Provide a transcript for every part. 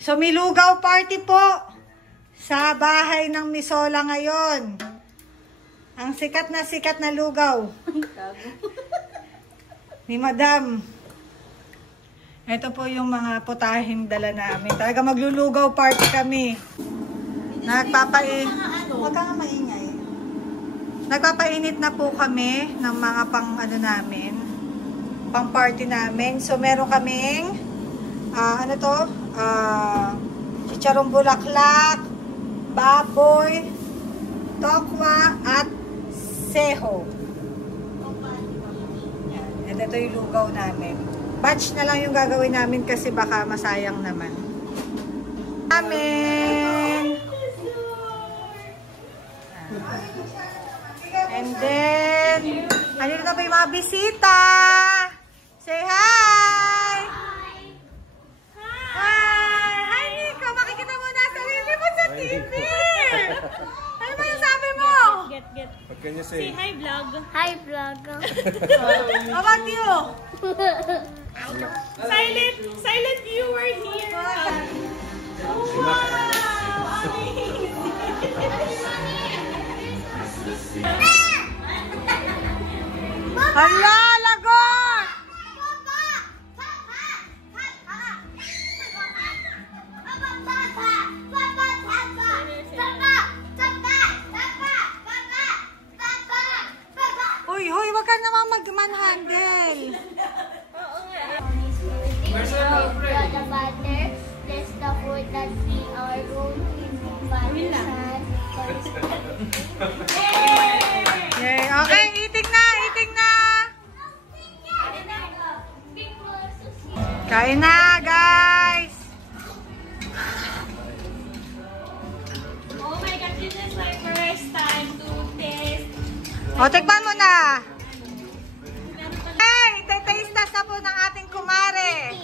So, may lugaw party po sa bahay ng Misola ngayon. Ang sikat na lugaw ni Madam. Ito po yung mga putahing dala namin. Talaga maglulugaw party kami. Huwag ka nga maingay. Nagpapainit na po kami ng mga pang party namin. So, meron kaming chicharong bulaklak, baboy, tokwa, at seho. Yan. Ito yung lugaw namin. Batch na lang yung gagawin namin kasi baka masayang naman. Amen! And then, andito na pa yung mga bisita. Say hi! Hi, Nico! Makikita mo na sarili mo sa TV! Ano ba yung sabi mo? Get. What can you say? Say hi, vlog. Hi, vlog. How about you? Silent viewer here. Wow! Hala, lagot! Uy, wag ka naman mag-manhandle. Where's the Father, bless the food that we are going to Father, Son, Yay! Okay, eating na! Kain na, guys! Oh my God, this is my first time to taste. O, tikman mo na! Hey! Taste test na po ng ating kumare!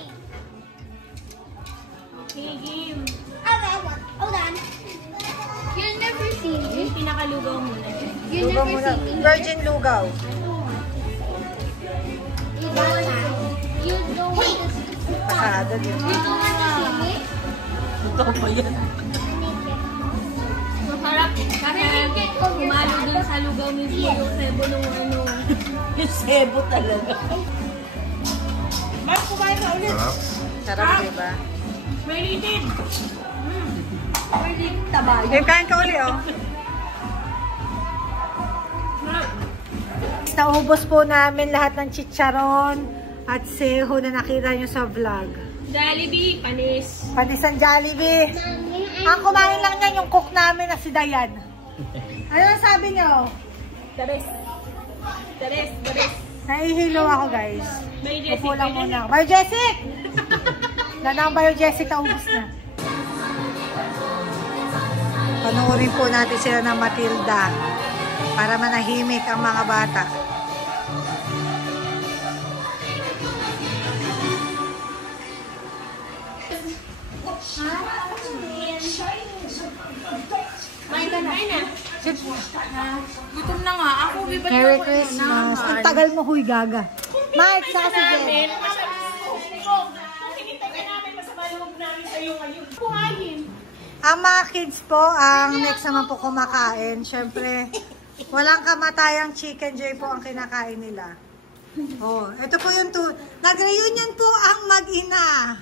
Hey, game. Hold on. You'll never see me. Yung pinakalugaw muna. You'll Lugaw never muna. see me. Virgin lugaw. You don't want to see me. Pasado din. You don't want to see me. Ito pa yan. Masarap. Kasi kumalo dun sa lugaw mismo yung sebo nung ano. Yung sebo talaga. Mark, kumain ka ulit. Sarap, diba? Related. Related tabayo. Kain ka ulit, oh. Naubos po namin lahat ng chicharon at seho na nakita nyo sa vlog. Jollibee, panis. Panisan Jollibee. Ang kumain lang niyan yung cook namin na si Dayan. Ano ang sabi nyo? Tares. Nahihilo ako, guys. May Jessic. Upo lang muna. Biojessic! Nanang Biojessic na ubos na. Panoorin po natin sila ng Matilda para manahimik ang mga bata. Gutom na nga. Ako, bibat Merry Christmas. Ang tagal mo, huy, gaga. Mike, saka si Jen. Ang mga kids po, ang next naman po kumakain. Siyempre, walang kamatayang chicken joy po ang kinakain nila. Oh, ito po yung nag-reunion po ang mag-ina.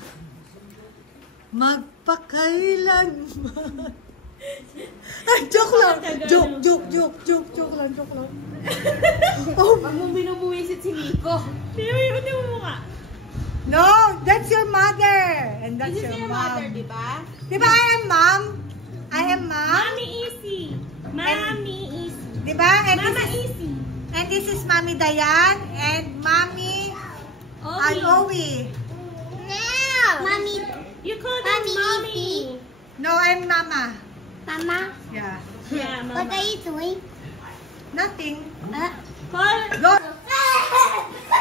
Magpakailanman. Ay, joke lang. Joke lang. Oh, wag mong binubuwisit si Nico. Hindi mo mukha. No, that's your mother. And that's your mom. Mother, di ba? Diba I am mom? Mommy Easy. Diba? And Mama Easy. And this is Mommy Dayan and Mommy Owie. No. Mommy. You call them Mommy. No, I'm Mama. Mama. Yeah. Yeah, What Mama. are you doing? Nothing. Call. Go.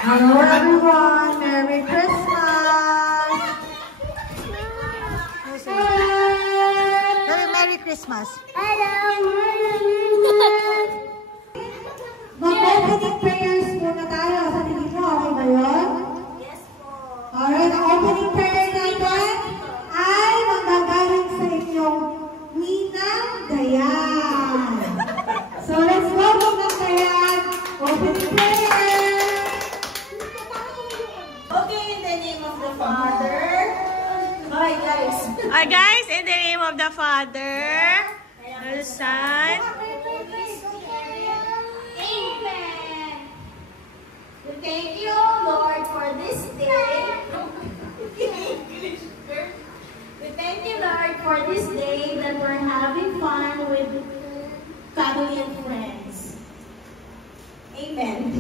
Hello everyone. Merry Christmas. Merry Christmas. Hello. Mag-opening prayers muna tayo sa tingin mo. Okay ba yun? Yes po. Alright, ang opening prayer natin ay Guys, in the name of the Father, the Son, Amen. We thank you, Lord, for this day. We thank you, Lord, for this day that we're having fun with family and friends. Amen.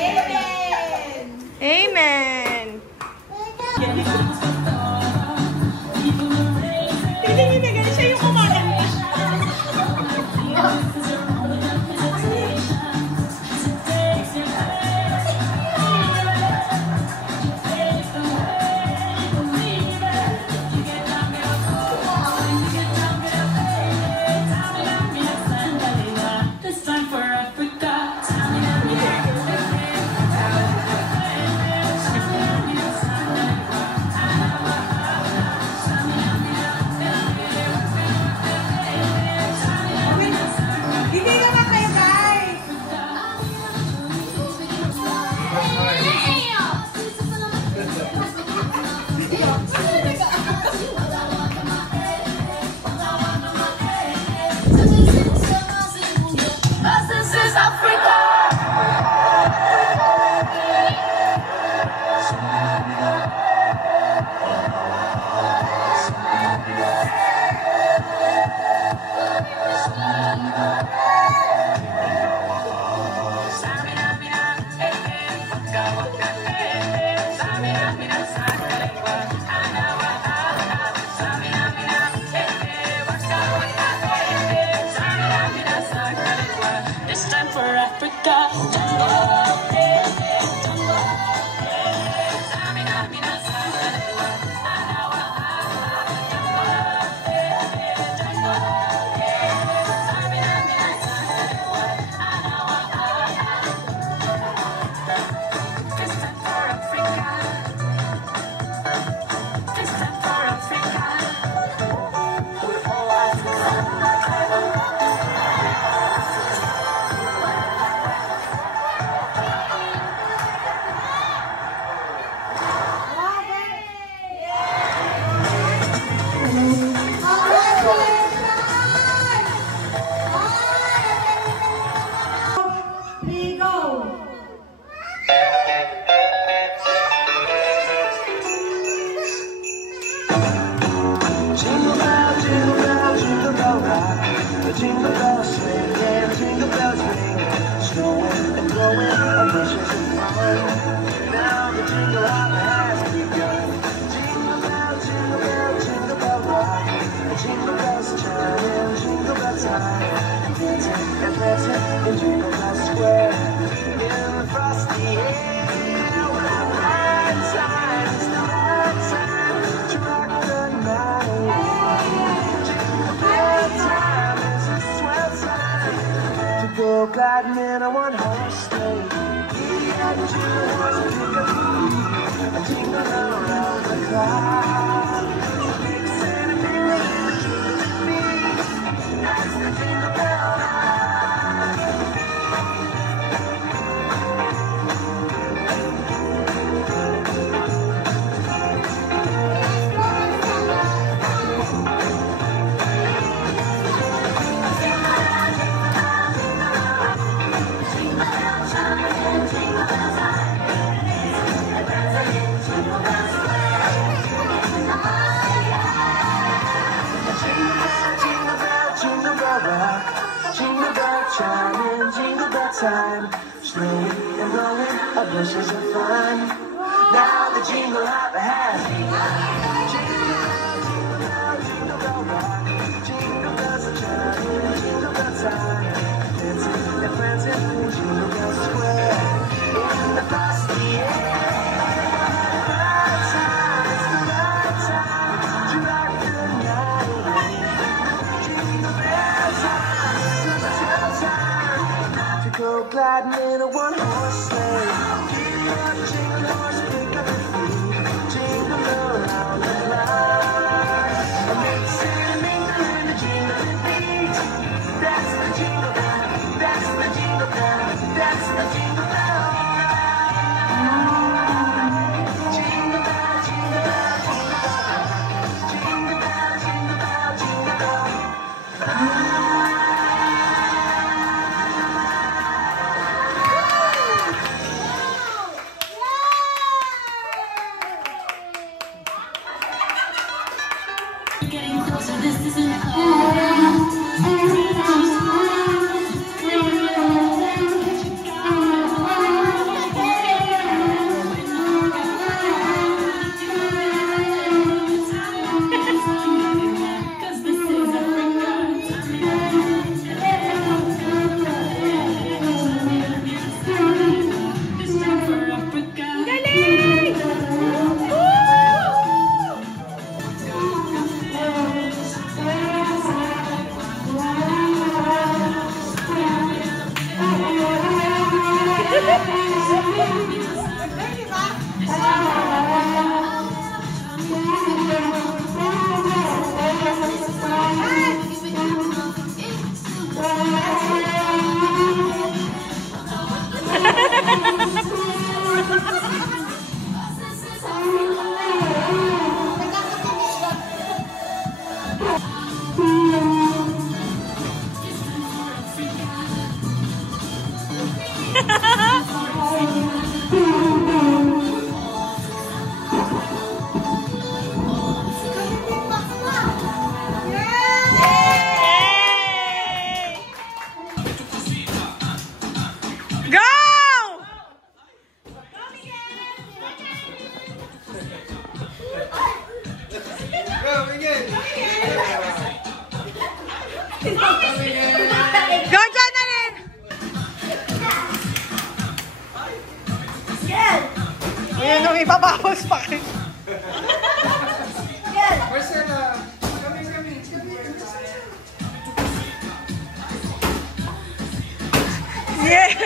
Amen. Amen. Siya yung kumakanta. This time for Africa. Jingle bells swing and jingle bells ring, snowing and blowing our bushes of fun. Now the jingle hop has begun. Jingle bell, jingle bell, jingle bell rock. The jingle bells chime in jingle bell time. Dancing and prancing in Jingle Bell Square. In the frosty air, we'll have right time. It's the right time to rock the night. Jingle bell time. Go gliding in a one-horse sleigh. Yeah, the jingle horse pick up the beat, a jingle around the clock. Big Santa Claus is me, that's the jingle bell chiming, jingle bell time, snowing and blowing, our bushes of fun. Now the jingle hop has begun. Jingle bell, jingle bell rock, jingle bells are chiming, jingle bell time, dancing and prancing in Jingle Bell Square. In the frosty air, right time, it's the right time to rock the night. Jingle bell time, it's time to go gliding in a one-horse sleigh. Jingle, jingle horse, pick up your feet, jingle around the Getting closer, this isn't Ayan nung ipabawas pa kayo. Yeah!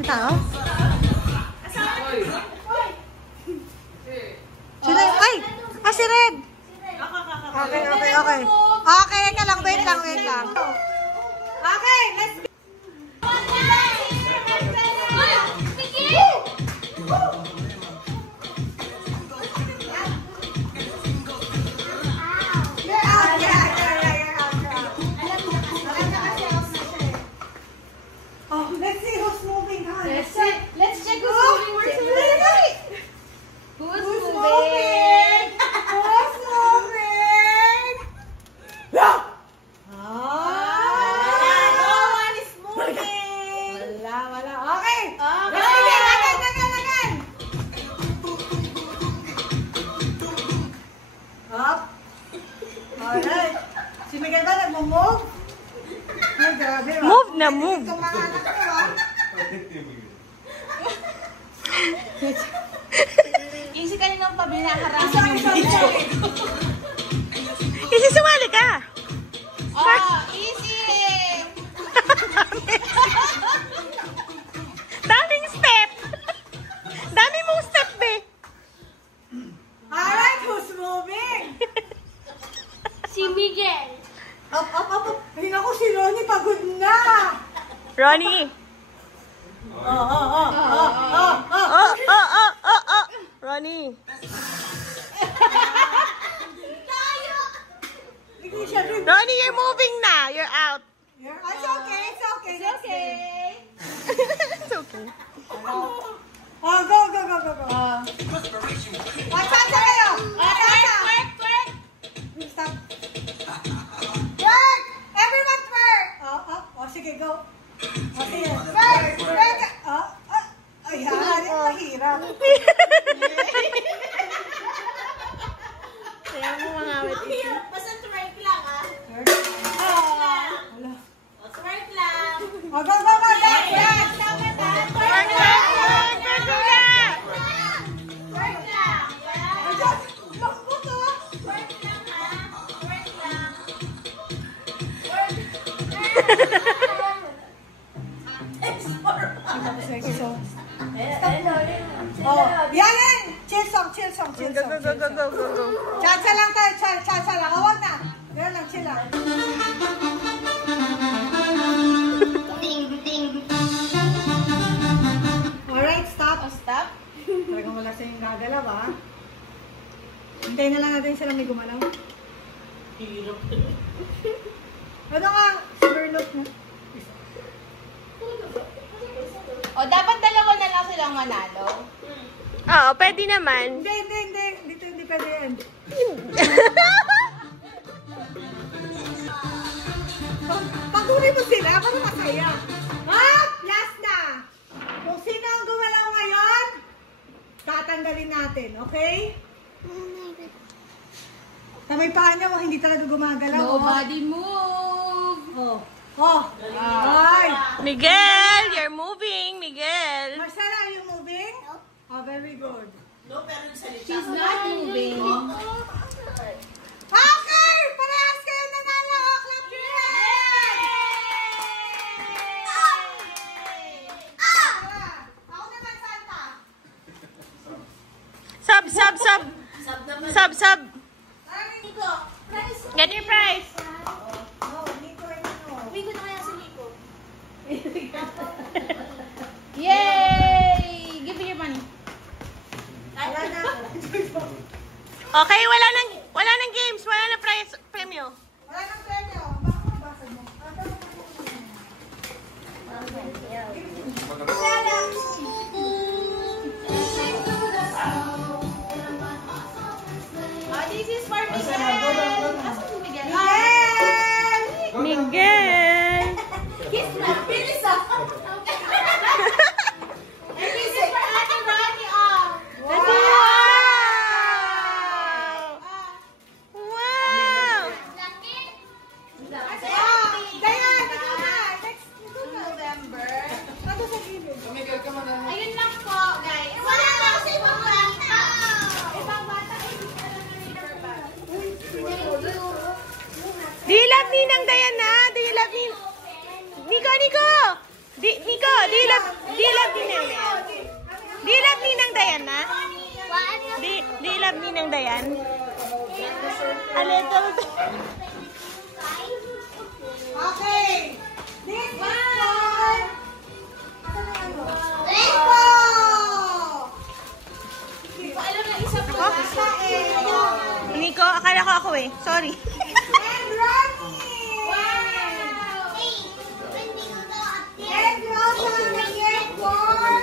Kita oh? Ay! Ah, si Red! Okay. Okay ka lang. Wait lang. Okay, let's go! Oh, let's see who's moving. Let's check who's moving. Who's moving? Who's moving? No! No one is moving. Wala. Okay. Again. Up. Alright. Si Miguel ba nag-move? Ay, grabe. Move na move. Itong mga anak ko, ah. Easy ka nang pabinaharap yung video. Easy, sumali ka. Easy! Daming step. Dami mong step, be. Alright, who's moving? Si Miguel. Up. Hindi ako si Ronnie, pagod na. Ronnie. Ronnie. Ronnie, you're moving na. You're out. It's okay. It's okay. Oh, go. Watch out kayo. Twerk. Stop. Twerk! Everyone twerk! Oh, sige, go. Oh, sige. Twerk! Ayan, mahirap. Kaya mo mga awit ito. Basta twerk lang, ah. Twerk lang. Oh, go. Yes. Dapat, ah. Twerk lang. Twerk lang. Lambot, oh. Twerk lang, ha. Twerk lang. Oh, yan. Chill song. Go. Cha-cha lang tayo. Cha-cha lang. Oh, wag na. Yan lang, chill lang. Alright, stop. Stop. Talagang wala sa yung gagalaw, ah. Hintayin na lang natin sila may gumalaw. Ano nga? Superlock na. O, dapat dalawa na lang silang manalo. Oo, pwede naman. Hindi. Dito hindi pwede yan. Pag-uri mo sila, para masaya. Last na! Kung sino ang gumalaw ngayon, tatanggalin natin, okay? Tamay paa niya, hindi talaga gumagalaw. Nobody move! Ay! Miguel, you're moving, Miguel. Marcela, are you moving? Oh, very good. She's not moving. Okay! Parehas kayo nanalo! Clap your hands! Ako naman, Santa. Sub. Get your prize. Yay! Give me your money. Wala na. Okay, wala nang games, wala na prize, premyo. Wala nang premyo. Baka mabasa mo. This is for Miguel. Asan si Miguel? Miguel. Kiss na. Bilis ah. And this is for Ate Ronnie. Wow. Dayan, ikaw na. Next November. Ano sa gilid? Ayun lang po, guys. Wala na kasi ibang bata. Ibang bata. Do you love Ninang Diana? Do you love Nico? Do you love Ninang Diana? Do you love Ninang Diana? Do you love Ninang Diana? A little bit. Okay. This one. Nico! Hindi ko alam na isa po. Nico, akala ko ako eh. Sorry. And Ronnie! And Rosa again for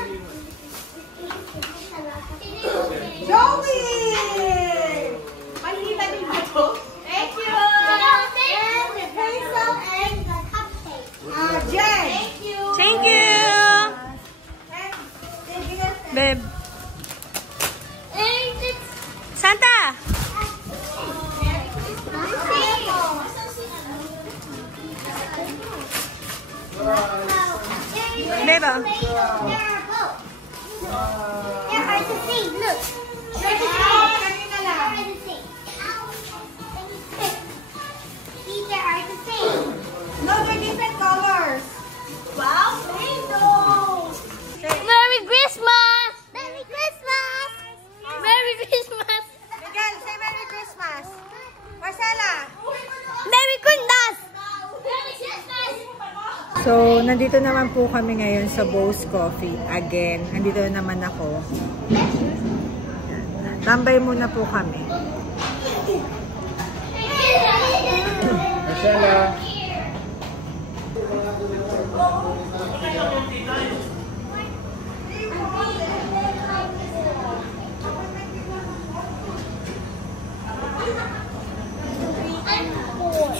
Joey! Malita din ba ito? Thank you! And Hazel and Jen! Thank you! Thank you. Babe. Santa. Babe. They're hard to see. Look. Kanina lang. These are hard to see. No, they're different colors. Wow! Rainbow! Merry Christmas! Merry Christmas! Merry Christmas! Miguel, say Merry Christmas. Marcela. Merry Christmas! Merry Christmas! So, nandito naman po kami ngayon sa Bo's Coffee. Again, nandito naman ako. Tambay muna po kami. Marcela. I'm bored.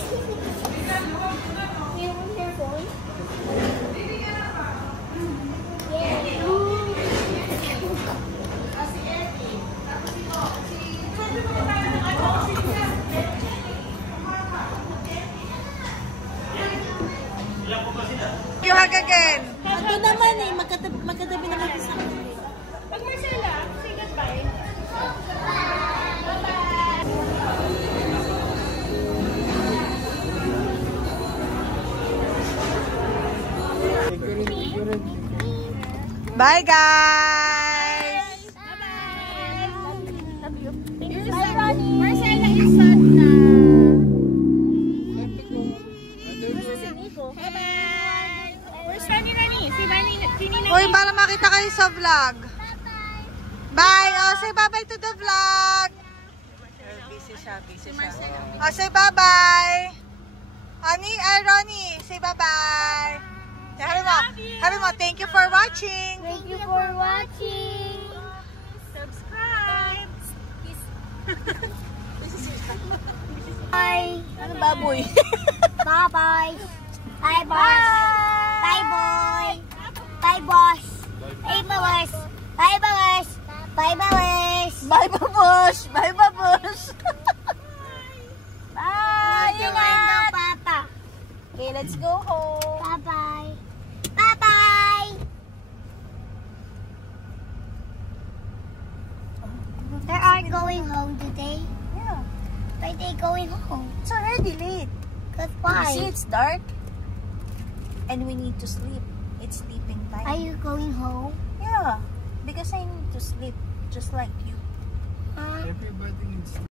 You want your phone? You hug again. Ito naman eh, magkatabi na kasi sa akin. Pag Marcela, say goodbye. Bye, guys! Bye-bye. Love you. Bye, Ronnie. Marcela is sad na. Bye-bye. Where's Ronnie? Si Ronnie. Uy, para makita kayo sa vlog. Bye! Oh, say bye-bye to the vlog! siya. Busy siya. Oh, say bye-bye. Ronnie, say bye-bye. Habi mo, thank you for watching. Thank you for watching. Subscribe. Bye. Ano baboy? Bye-bye. Bye, boss. Bye, boy. Bye, boss. Bye, boss. Bye, boss. Bye, boss. Bye, babosh! Bye, babosh! Bye! Bye, Ingat! Papa. Okay, let's go home. Bye-bye. Bye-bye. They are going home today. Yeah. Why they going home? It's already late. Cause You why? see, it's dark. And we need to sleep. It's sleeping time. Are you going home? Yeah. Because I need to sleep. Just like you. Huh? Everybody needs